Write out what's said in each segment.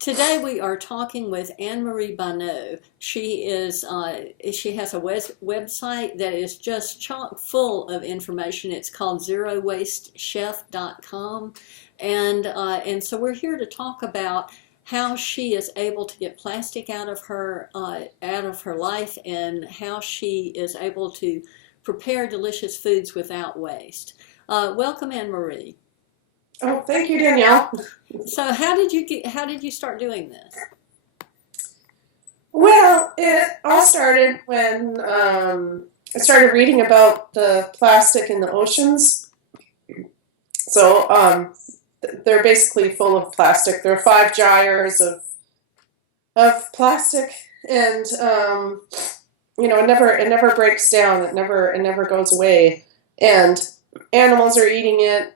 Today we are talking with Anne-Marie Bonneau. She has a website that is just chock full of information. It's called zerowastechef.com, and so we're here to talk about how she is able to get plastic out of her life, and how she is able to prepare delicious foods without waste. Welcome, Anne-Marie. Oh, thank you, Danielle. So how did you start doing this? Well, it all started when I started reading about the plastic in the oceans. So they're basically full of plastic. There are 5 gyres of plastic, and it never breaks down. It never goes away, and animals are eating it.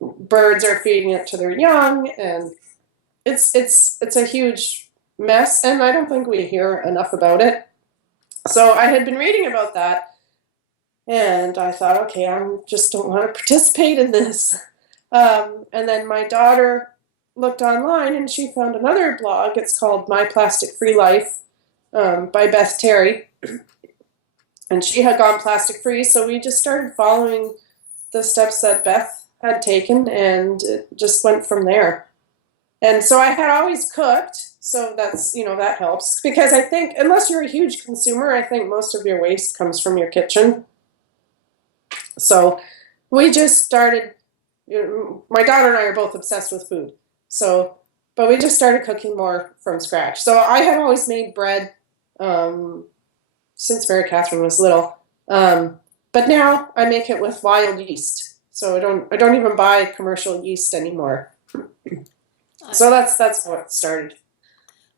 Birds are feeding it to their young, and it's a huge mess, and I don't think we hear enough about it. So I had been reading about that, and I thought, okay, I just don't want to participate in this. And then my daughter looked online, and she found another blog. It's called My Plastic Free Life, by Beth Terry, and she had gone plastic free. So we just started following the steps that Beth had taken, and it just went from there. And so I had always cooked, so that helps, because I think unless you're a huge consumer, I think most of your waste comes from your kitchen. So we just started. My daughter and I are both obsessed with food, but we just started cooking more from scratch. So I had always made bread since Mary Catherine was little, but now I make it with wild yeast. So I don't even buy commercial yeast anymore. So that's how it started.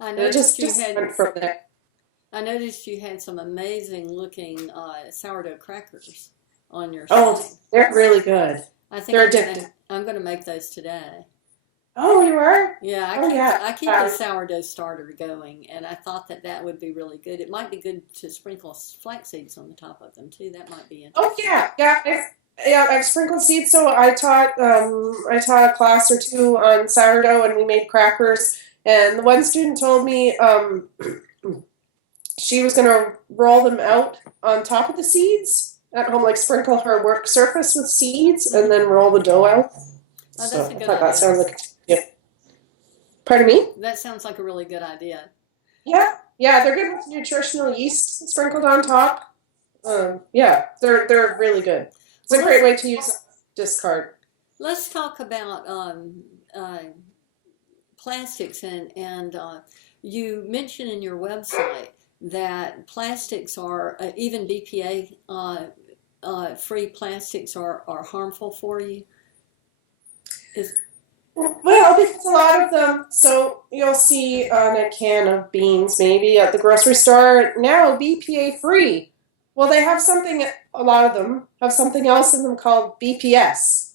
I And it noticed just went from there. I noticed you had some amazing looking sourdough crackers on your Oh, site. they're really good. I think They're addictive. I'm gonna make those today. Oh, you are? Yeah, Oh, yeah. I keep the sourdough starter going, and I thought that would be really good. It might be good to sprinkle flax seeds on the top of them too. That might be Oh, interesting. yeah, yeah. I've sprinkled seeds. So I taught a class or two on sourdough, and we made crackers. And the one student told me she was going to roll them out on top of the seeds at home, like sprinkle her work surface with seeds, and Hmm. then roll the dough out. Oh, So that's a I good thought that idea. sounded like, yeah. Pardon me? That sounds like a really good idea. Yeah, yeah, they're good with nutritional yeast sprinkled on top. Yeah, they're really good. It's Well, a great way to use discard. let's talk about plastics, and you mention in your website that plastics are even BPA free plastics are harmful for you. Is Well, because a lot of them, so you'll see on a can of beans maybe at the grocery store now BPA free. Well, they have something, a lot of them have something else in them called BPS.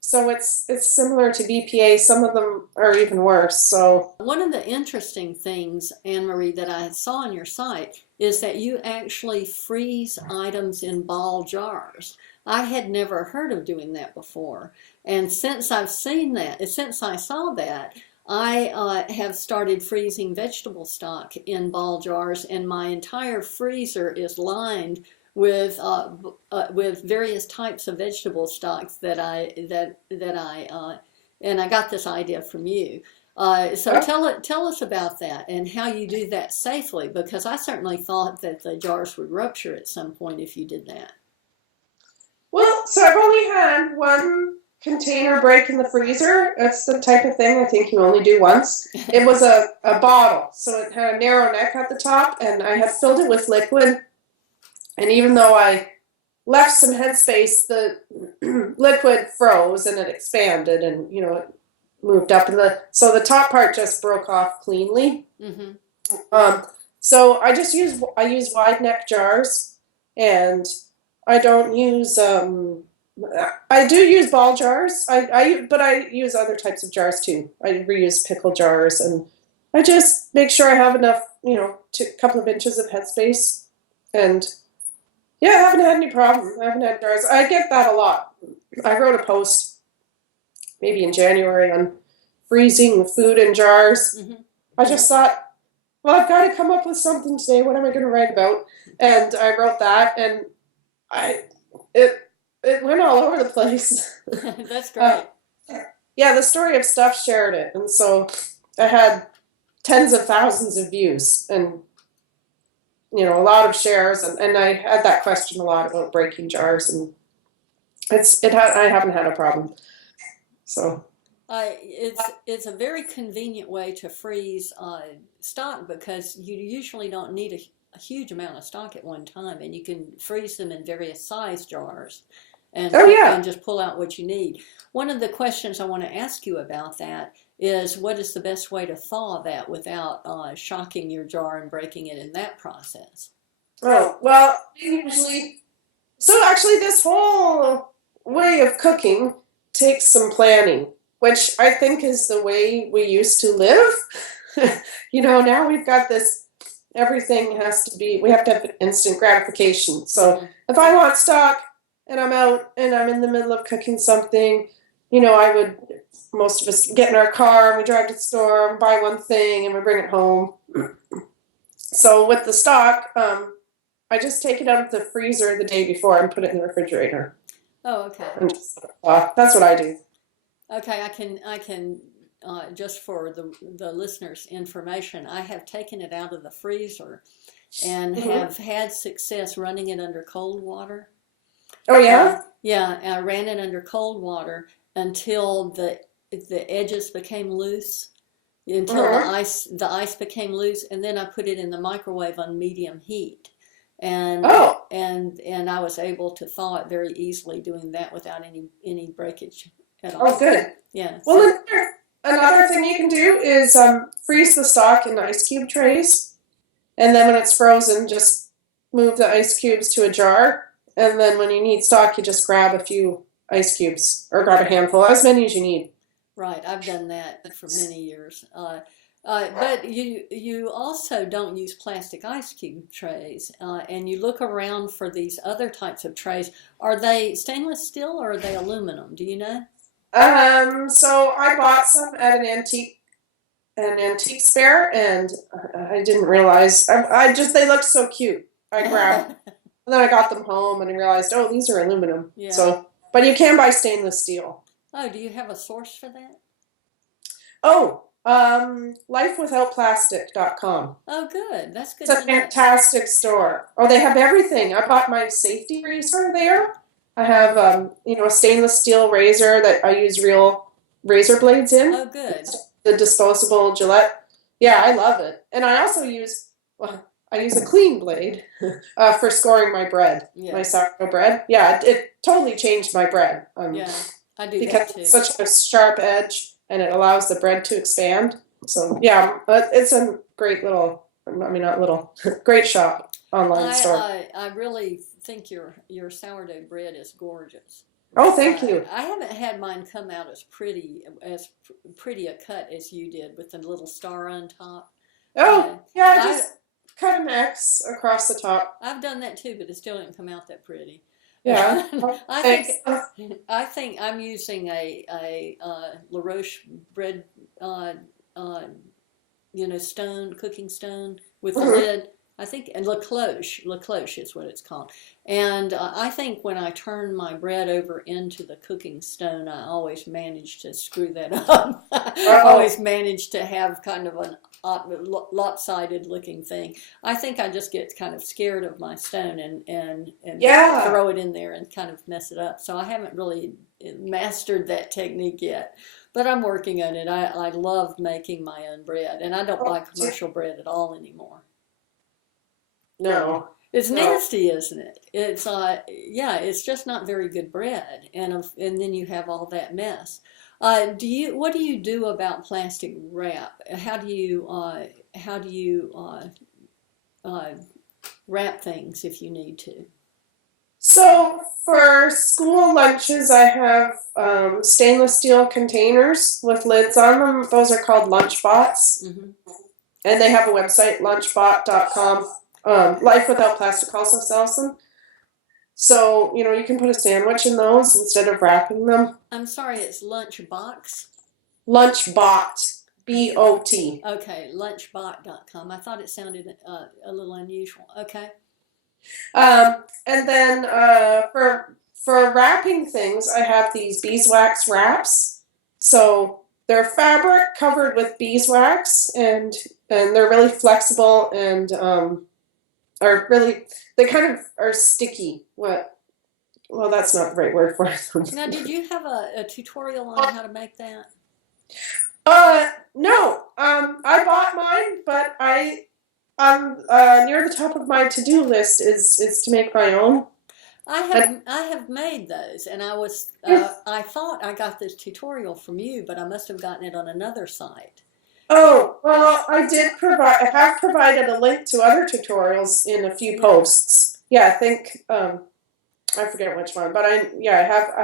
So it's similar to BPA. Some of them are even worse. So, One of the interesting things, Anne Marie, that I saw on your site is that you actually freeze items in ball jars. I had never heard of doing that before. And since I saw that, I have started freezing vegetable stock in ball jars, and my entire freezer is lined with various types of vegetable stocks and I got this idea from you. So oh, tell us about that and how you do that safely, because I certainly thought that the jars would rupture at some point if you did that. well, so I've only had one container break in the freezer. That's the type of thing I think you only do once. It was a bottle, so it had a narrow neck at the top, and I had filled it with liquid. And even though I left some headspace, the liquid froze and it expanded, and it moved up, and the top part just broke off cleanly. Hmm. Um, so I use wide neck jars, and I don't use I do use ball jars. But I use other types of jars too. I reuse pickle jars, and I just make sure I have enough, to a couple of inches of headspace, and yeah, I haven't had any problem. I haven't had jars. I get that a lot. I wrote a post maybe in January on freezing food in jars. Mhm. I just thought, well, I've got to come up with something today. What am I going to write about? And I wrote that, and I it it went all over the place. That's Uh, great. yeah, the story of stuff shared it, and so I had tens of thousands of views, and a lot of shares, and I had that question a lot about breaking jars, and I haven't had a problem. So It's a very convenient way to freeze stock because you usually don't need a huge amount of stock at one time, and you can freeze them in various size jars, oh and yeah. just pull out what you need. One of the questions I want to ask you about that is what is the best way to thaw that without shocking your jar and breaking it in that process? Oh well, usually. So actually, this whole way of cooking takes some planning, which I think is the way we used to live. Now we've got this, everything has to be, we have to have instant gratification. So Mm-hmm. if I want stock and I'm out and I'm in the middle of cooking something, most of us get in our car and we drive to the store and buy one thing and we bring it home. So with the stock, I just take it out of the freezer the day before and put it in the refrigerator. Oh, okay. And that's what I do. Okay, I can just for the listeners' information, I have taken it out of the freezer and Mm-hmm. have had success running it under cold water. Oh yeah. Yeah, I ran it under cold water until the edges became loose, until Mm-hmm. the ice became loose, and then I put it in the microwave on medium heat, and Oh. and I was able to thaw it very easily doing that without any breakage at Oh, all. good. Yeah, Well, so another thing you can do is freeze the stock in ice cube trays, and then when it's frozen, just move the ice cubes to a jar, and then when you need stock, you just grab a few ice cubes or grab a handful, as many as you need. right, I've done that for many years. But you also don't use plastic ice cube trays, and you look around for these other types of trays. Are they stainless steel or are they aluminum? Do you know? So I bought some at an antique fair, and I didn't realize. I just they looked so cute. I grabbed, and then I got them home, and I realized, oh, these are aluminum. Yeah. So, but you can buy stainless steel. Oh, do you have a source for that? Oh, lifewithoutplastic.com. Oh, good. That's good It's a to know. fantastic store. Oh, they have everything. I bought my safety razor there. I have, a stainless steel razor that I use real razor blades in. Oh, good. The disposable Gillette. Yeah, I love it. And I also I use a clean blade for scoring my bread, my Yeah, sourdough bread. Yeah, it totally changed my bread yeah. I do that because too. it's such a sharp edge and it allows the bread to expand. So yeah, it's a great little, I mean not little, great shop, online store. I really think your sourdough bread is gorgeous. Oh, thank you. I haven't had mine come out as pretty a cut as you did with the little star on top. Uh, Oh, yeah, I I just cut an X across the top. I've done that too, but it still didn't come out that pretty. Yeah. Oh, I thanks. think I'm using a La Roche bread, uh, uh, stone cooking stone with the Mhm. lid. I think and La Cloche is what it's called. And I think when I turn my bread over into the cooking stone, I always manage to screw that up. I Oh, always manage to have kind of an lopsided looking thing. I think I just get kind of scared of my stone and yeah. throw it in there and kind of mess it up. So I haven't really mastered that technique yet. But I'm working on it. I love making my own bread, and I don't buy commercial bread at all anymore. No. It's No. nasty, isn't it? It's yeah, it's just not very good bread, and then you have all that mess. What do you do about plastic wrap? How do you uh, wrap things if you need to? So for school lunches, I have stainless steel containers with lids on them. Those are called lunchbots, Hmm. and they have a website, lunchbot.com. Life Without Plastic also sells them. So, you can put a sandwich in those instead of wrapping them. I'm sorry, it's lunch box. Lunchbot, B-O-T. Okay, lunchbot.com. I thought it sounded a little unusual. Okay. And then for wrapping things, I have these beeswax wraps. So they're fabric covered with beeswax, and they're really flexible and are really they kind of are sticky. Well, that's not the right word for it. Now, did you have a tutorial on how to make that? No. I bought mine, but I'm near the top of my to-do list is to make my own. I have made those, and I thought I got this tutorial from you, but I must have gotten it on another site. Oh, well, I have provided a link to other tutorials in a few posts. Yeah, I think I forget which one, but I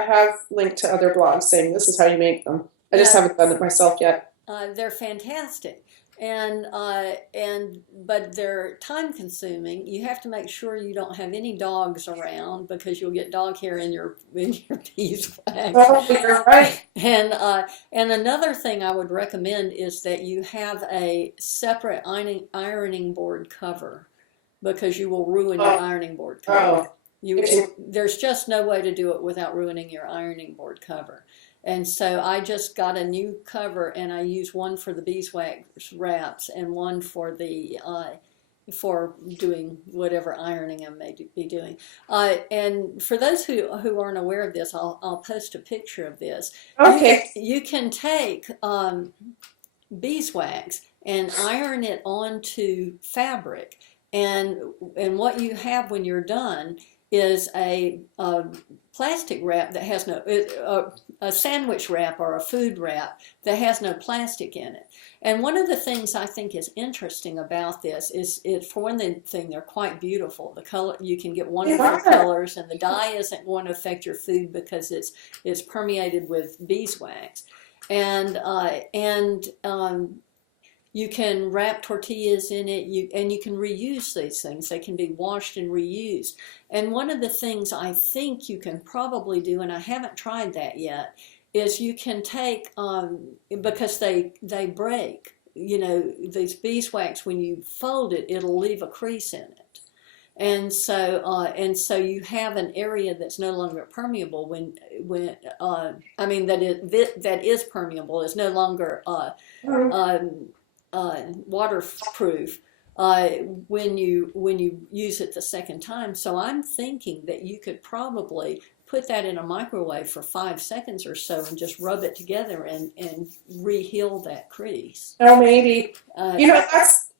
have linked to other blogs saying this is how you make them. I just haven't done it myself yet. They're fantastic, but they're time consuming. You have to make sure you don't have any dogs around because you'll get dog hair in your beeswax. Oh, you're right. And another thing I would recommend is that you have a separate ironing board cover, because you will ruin your ironing board cover. There's just no way to do it without ruining your ironing board cover. And so I just got a new cover, and I use one for the beeswax wraps and one for the for doing whatever ironing I may be doing. And for those who aren't aware of this, I'll post a picture of this. Okay. You can take beeswax and iron it onto fabric, and what you have when you're done is a plastic wrap that has a sandwich wrap or a food wrap that has no plastic in it. And one of the things I think is interesting about this is for one thing, they're quite beautiful. The color, you can get wonderful colors, and the dye isn't going to affect your food because it's permeated with beeswax. And you can wrap tortillas in it, and you can reuse these things. They can be washed and reused. And one of the things I think you can probably do, and I haven't tried that yet, is you can take, because they break, these beeswax, when you fold it, it'll leave a crease in it. And so you have an area that's no longer permeable that is permeable, is no longer waterproof when you use it the second time. So I'm thinking that you could probably put that in a microwave for 5 seconds or so and just rub it together and re-heal that crease. Oh, maybe. That's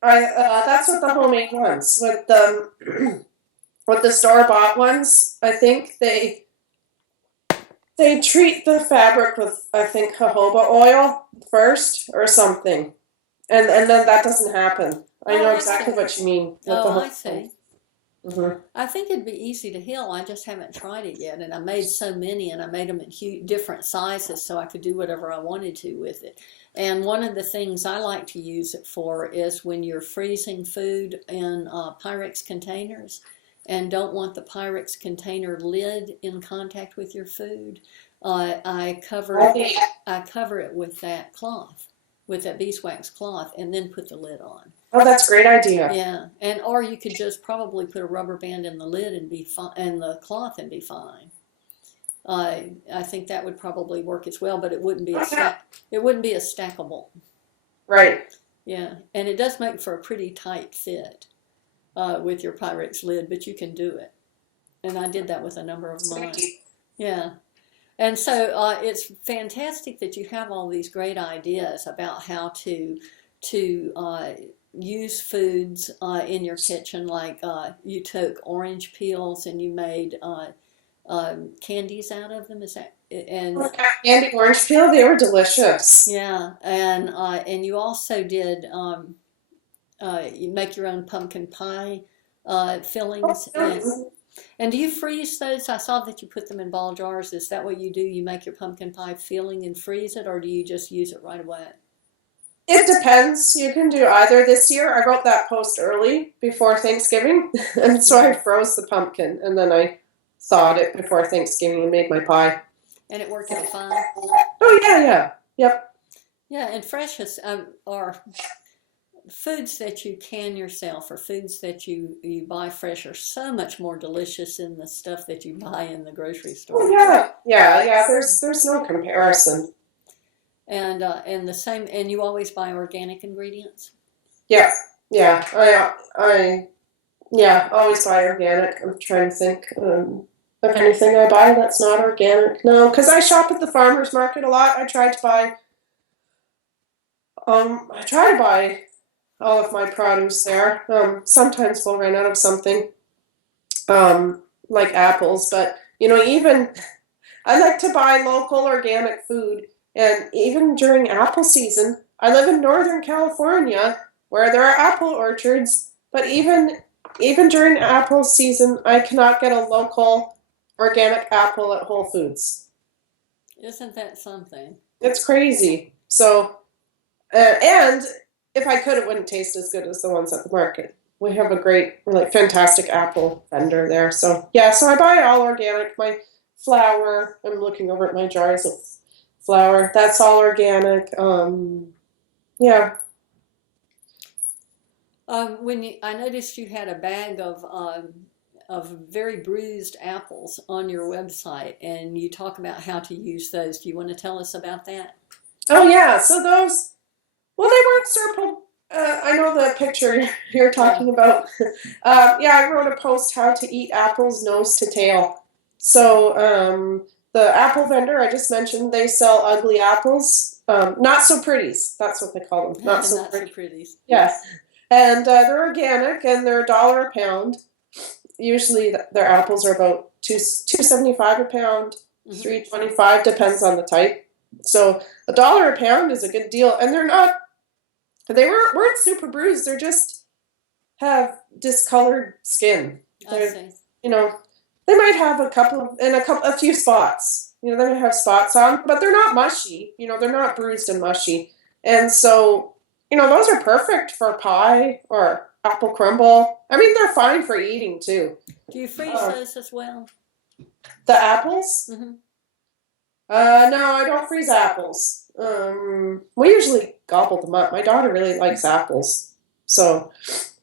what the homemade ones with the store-bought ones. I think they treat the fabric with, I think, jojoba oil first or something, and then that doesn't happen. I know exactly what you mean. I see. Mm-hmm. I think it'd be easy to heal. I just haven't tried it yet, and I made so many, and I made them in different sizes so I could do whatever I wanted to with it. And one of the things I like to use it for is when you're freezing food in Pyrex containers and don't want the Pyrex container lid in contact with your food. I cover it with that cloth, with that beeswax cloth, and then put the lid on. Oh, that's a great idea. Yeah, or you could just probably put a rubber band in the lid and be fine, and the cloth, and be fine. I think that would probably work as well, but it wouldn't be a stackable. Right. Yeah, and it does make for a pretty tight fit with your Pyrex lid, but you can do it. And I did that with a number of mine. Yeah. And so it's fantastic that you have all these great ideas about how to use foods in your kitchen. Like you took orange peels and you made candies out of them. Is that? And candy orange peel, they were delicious. Yeah, and you also did you make your own pumpkin pie fillings. And do you freeze those? I saw that you put them in ball jars. Is that what you do? You make your pumpkin pie filling and freeze it, or do you just use it right away? It depends. You can do either. This year, I wrote that post early before Thanksgiving, and so I froze the pumpkin, and then I thawed it before Thanksgiving and made my pie. And it worked out fine? Oh, yeah. Yep. Yeah, and fresh are foods that you can yourself, or foods that you buy fresh, are so much more delicious than the stuff that you buy in the grocery Oh store. yeah, yeah, yeah. There's no comparison. And the same, and you always buy organic ingredients. Yeah, yeah. Yeah, always buy organic. I'm trying to think of anything I buy that's not organic. No, because I shop at the farmers market a lot. I try to buy all of my produce there. Sometimes we'll run out of something, like apples, but even I like to buy local organic food. And even during apple season, I live in Northern California where there are apple orchards, but even during apple season, I cannot get a local organic apple at Whole Foods. Isn't that something? It's crazy. So, and if I could, it wouldn't taste as good as the ones at the market. We have a great, like, fantastic apple vendor there. So, yeah, so I buy all organic. My flour, I'm looking over at my jars of flour. That's all organic. Yeah. I noticed you had a bag of very bruised apples on your website, and you talk about how to use those. Do you want to tell us about that? Oh, yeah. So those, well, they weren't circled. I know the picture you're Yeah. talking about. Yeah, I wrote a post how to eat apples nose to tail. So the apple vendor I just mentioned, they sell ugly apples, not so pretties. That's what they call them, not so Not so pretty. pretty. Yes, and they're organic and they're $1 a pound. Usually their apples are about $2.75 a pound, Hmm. $3.25 depends on the type. So $1 a pound is a good deal, and they weren't super bruised. They're just have discolored skin. I They're see. you know they might have a few spots. They might have spots on, but they're not mushy. They're not bruised and mushy, and so those are perfect for pie or apple crumble. I mean, they're fine for eating too. Do you freeze Uh, those as well? the apples? Hmm. No, I don't freeze apples. We usually gobble them up. My daughter really likes apples, so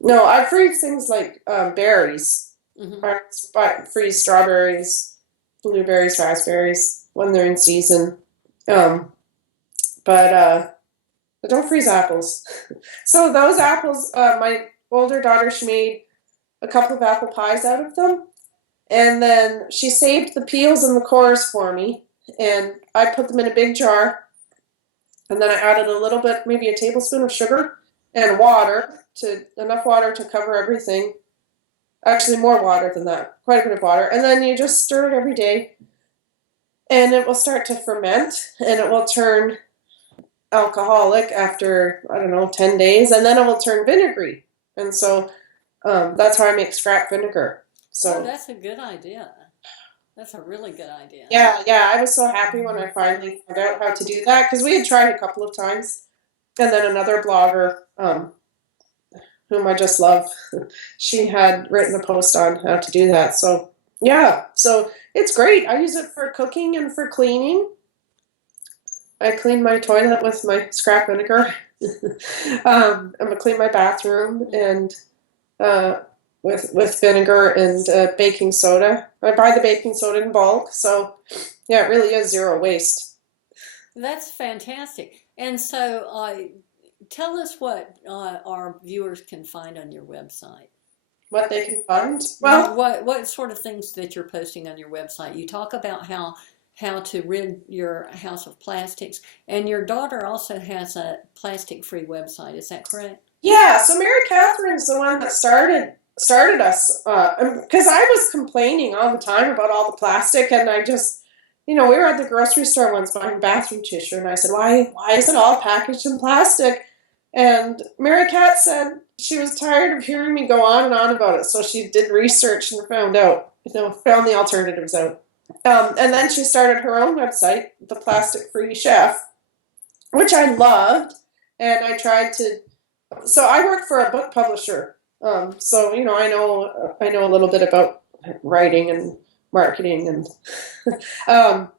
no, I freeze things like berries. Hmm. I freeze strawberries, blueberries, raspberries when they're in season. Um, but I don't freeze apples. So those apples, my older daughter, she made a couple of apple pies out of them, and then she saved the peels and the cores for me, and I put them in a big jar, and then I added a little bit, maybe a tablespoon of sugar and enough water to cover everything. Actually, more water than that, quite a bit of water. And then you just stir it every day, and it will start to ferment, and it will turn alcoholic after, I don't know, 10 days, and then it will turn vinegary. And so that's how I make scrap vinegar. Oh, So, that's a good idea. That's a really good idea. yeah, yeah, I was so happy when I finally found out how to do that because we had tried a couple of times. And then another blogger, whom I just love, she had written a post on how to do that. So, yeah, so it's great. I use it for cooking and for cleaning. I clean my toilet with my scrap vinegar. I'm gonna clean my bathroom and uh, with vinegar and baking soda. I buy the baking soda in bulk, so yeah, it really is zero waste. That's fantastic. And so, tell us what our viewers can find on your website. What they can find? Well, What sort of things that you're posting on your website? You talk about how to rid your house of plastics, and your daughter also has a plastic-free website. Is that correct? yeah. So Mary Catherine's the one that started us because I was complaining all the time about all the plastic, and I just we were at the grocery store once buying bathroom tissue, and I said, why is it all packaged in plastic? And Mary Cat said she was tired of hearing me go on and on about it, so she did research and found the alternatives out. And then she started her own website, The Plastic Free Chef, which I loved, and I tried to. So I work for a book publisher, so I know a little bit about writing and marketing, and um,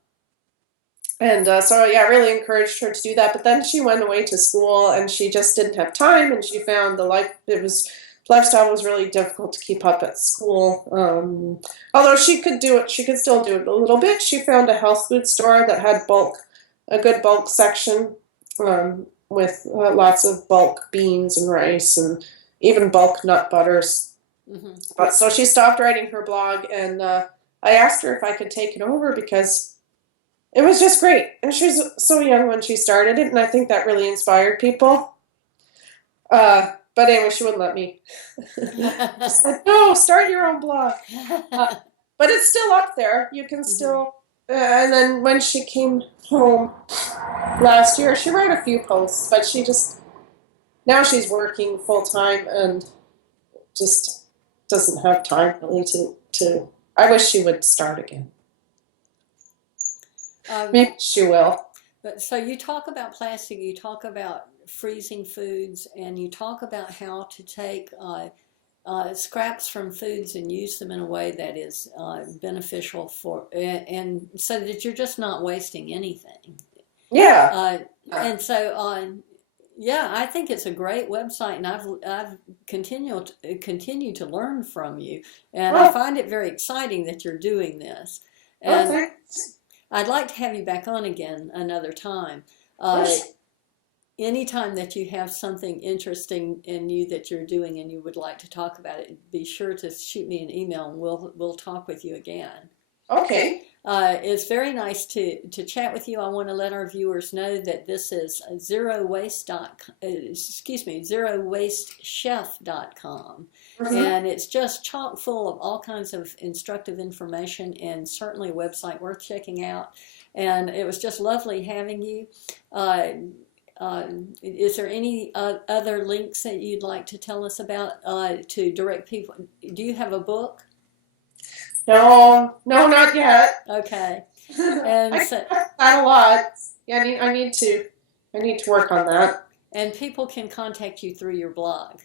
And so, yeah, I really encouraged her to do that. But then she went away to school and she just didn't have time. And she found lifestyle was really difficult to keep up at school. Although she could do it, she could still do it a little bit. She found a health food store that had a good bulk section with lots of bulk beans and rice and even bulk nut butters. Mm-hmm. But so she stopped writing her blog, and I asked her if I could take it over because it was just great. And she was so young when she started it, and I think that really inspired people. But anyway, she wouldn't let me. She said, no, start your own blog. But it's still up there. You can still. And then when she came home last year, she wrote a few posts, but now she's working full time and just doesn't have time really to. I wish she would start again. Maybe she will. But so you talk about plastic, you talk about freezing foods, and you talk about how to take scraps from foods and use them in a way that is beneficial and so that you're just not wasting anything. Yeah. And so, yeah, I think it's a great website, and I've continued to learn from you, and I find it very exciting that you're doing this. And Thanks. I'd like to have you back on again another time. Anytime that you have something interesting in you that you're doing and you would like to talk about it, be sure to shoot me an email and we'll talk with you again. Okay. It's very nice to chat with you. I want to let our viewers know that this is zerowastechef.com. And it's just chock full of all kinds of instructive information and certainly a website worth checking out. And it was just lovely having you. Is there any other links that you'd like to tell us about to direct people? Do you have a book? No, not yet. Okay. And I that a lot. Yeah, I need to work on that. And people can contact you through your blog.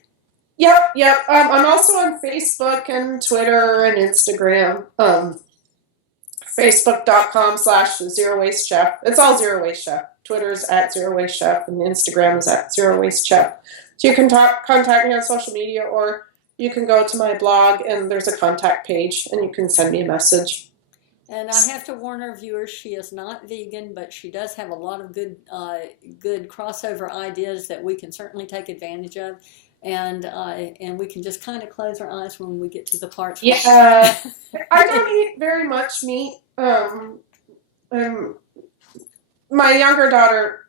Yep. I'm also on Facebook and Twitter and Instagram. Facebook.com/ZeroWasteChef. It's all Zero Waste Chef. Twitter's @ZeroWasteChef and Instagram is @ZeroWasteChef. So you can contact me on social media, or you can go to my blog and there's a contact page and you can send me a message. And I have to warn our viewers, she is not vegan, but she does have a lot of good crossover ideas that we can certainly take advantage of. And we can just kind of close our eyes when we get to the parts. Yeah, I don't eat very much meat. My younger daughter,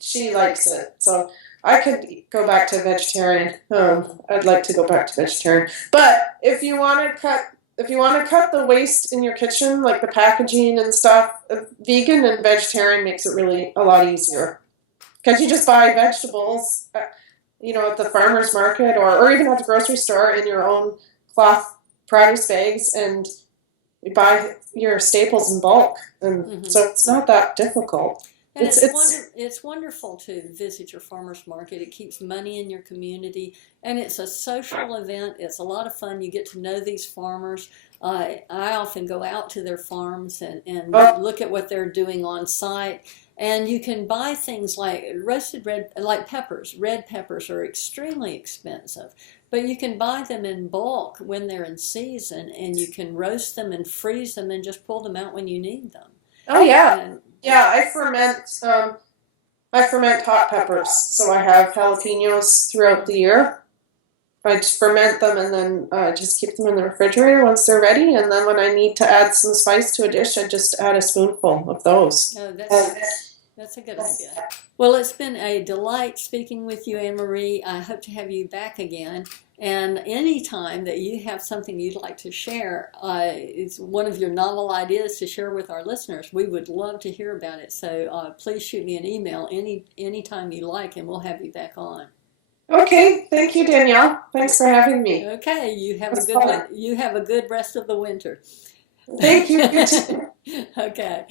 she likes it, so I could go back to vegetarian. I'd like to go back to vegetarian. But if you want to cut the waste in your kitchen, like the packaging and stuff, vegan and vegetarian makes it really a lot easier. Because you just buy vegetables, at the farmer's market or even at the grocery store in your own cloth produce bags, and you buy your staples in bulk. And so it's not that difficult. And it's wonderful to visit your farmer's market. It keeps money in your community, and it's a social event. It's a lot of fun. You get to know these farmers. I often go out to their farms and look at what they're doing on site. And you can buy things like peppers. Red peppers are extremely expensive, but you can buy them in bulk when they're in season, and you can roast them and freeze them and just pull them out when you need them. Oh yeah. I ferment hot peppers, so I have jalapenos throughout the year. I just ferment them and then just keep them in the refrigerator once they're ready, and then when I need to add some spice to a dish, I just add a spoonful of those. Oh, that's a good idea. Well, it's been a delight speaking with you, Anne-Marie. I hope to have you back again. And anytime that you have something you'd like to share, it's one of your novel ideas to share with our listeners, we would love to hear about it. So please shoot me an email anytime you like, and we'll have you back on. Okay, thank you, Danielle. Thanks for having me. Okay, you have a good one. You have a good rest of the winter. Thank you. You too. Okay.